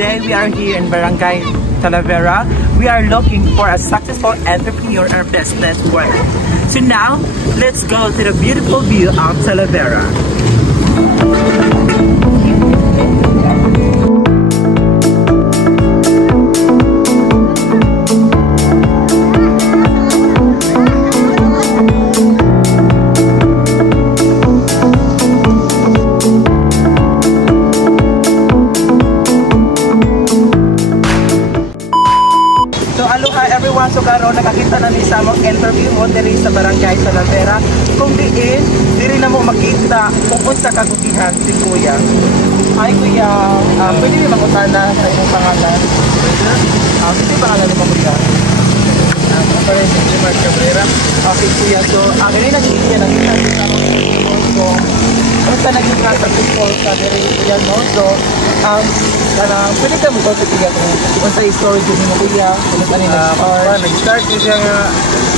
today we are here in Barangay Talavera. We are looking for a successful entrepreneur or businesswoman. So now, let's go to the beautiful view of Talavera. So karon nakakita na ni sa among interview mo diri sa Barangay Talavera kung diin diri na mo makita kung unsa kagugihan si Kuya. Hi Kuya, pwede ni mangutana sa imong pangalan? Pwede pangalan ni Kuya? Okay Kuya, so ganyan ang hindi na kita sa among interview. So unsa naging successful ka diri Kuya no? So pwede ka mo sa Kuya kung sa story din mo Kuya kung kanina nag-start ko siya nga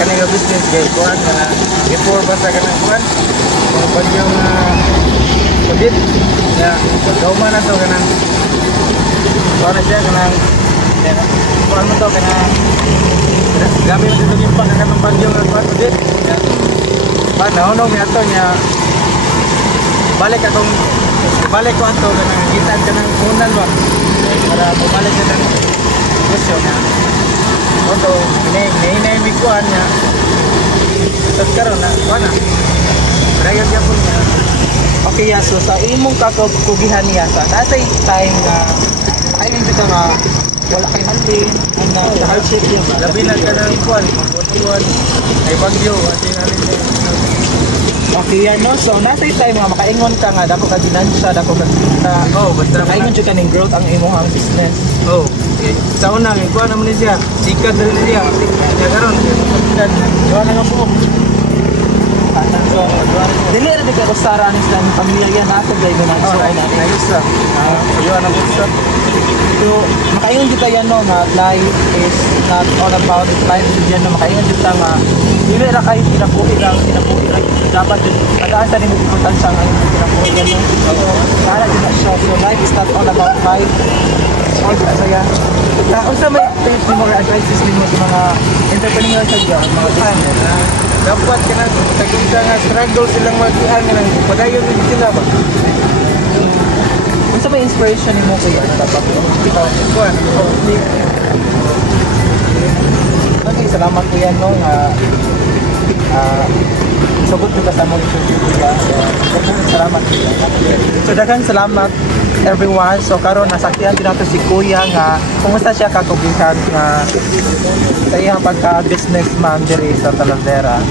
kanina business kay kuan nga before basta kanang kuan kung bagyong COVID ya pagkauma na to kanang kuan na siya kanang kuan mo to kanang gamit mo dito yung kanang bagyong kuan COVID ya panahon mi ato niya balik ko ato kanang gitan kanang unan ba para bumalik ka ng negosyo na oto hinay mi kuan niya tapos karon na kuan na rayon niya po niya. Okay ya, so sa imong kakugihan niya sa nasa time na ayun dito nga wala kay handin ang hardship niya labi na ka ng kuan magbutuan ay bagyo at yung okay yan no, so nasa time nga makaingon ka nga dako ka ginansya dako ka kita basta makaingon jud ka ning growth ang imong business sa una kuha naman niya sikat na rin niya karon gawa na nga po so dili ra di ka kusara anis lang pamilya na ako gay na so ayos sa gawa na po sa so makaingon jud ka yan no nga life is not all about it life is yan no makaingon jud ka nga dili ra kay pinabuhi lang dapat kadaan sa nimo importansya ang pinabuhi yan no para jud siya so life is not all about life all good saya unsa may tips mo or advices nimo sa mga entrepreneur sa diyan mga business dapat kanang tagunda nga struggle silang magihan nga padayon din sila ba unsa may inspiration nimo kuya dapat ikaw kuan okay salamat kuya no nga sugot ka sa mong kuya salamat kuya so daghang salamat everyone. So karon nasakyan din nato si Kuya nga kumusta siya kakugihan nga sa iyang pagka businessman diri sa Talavera.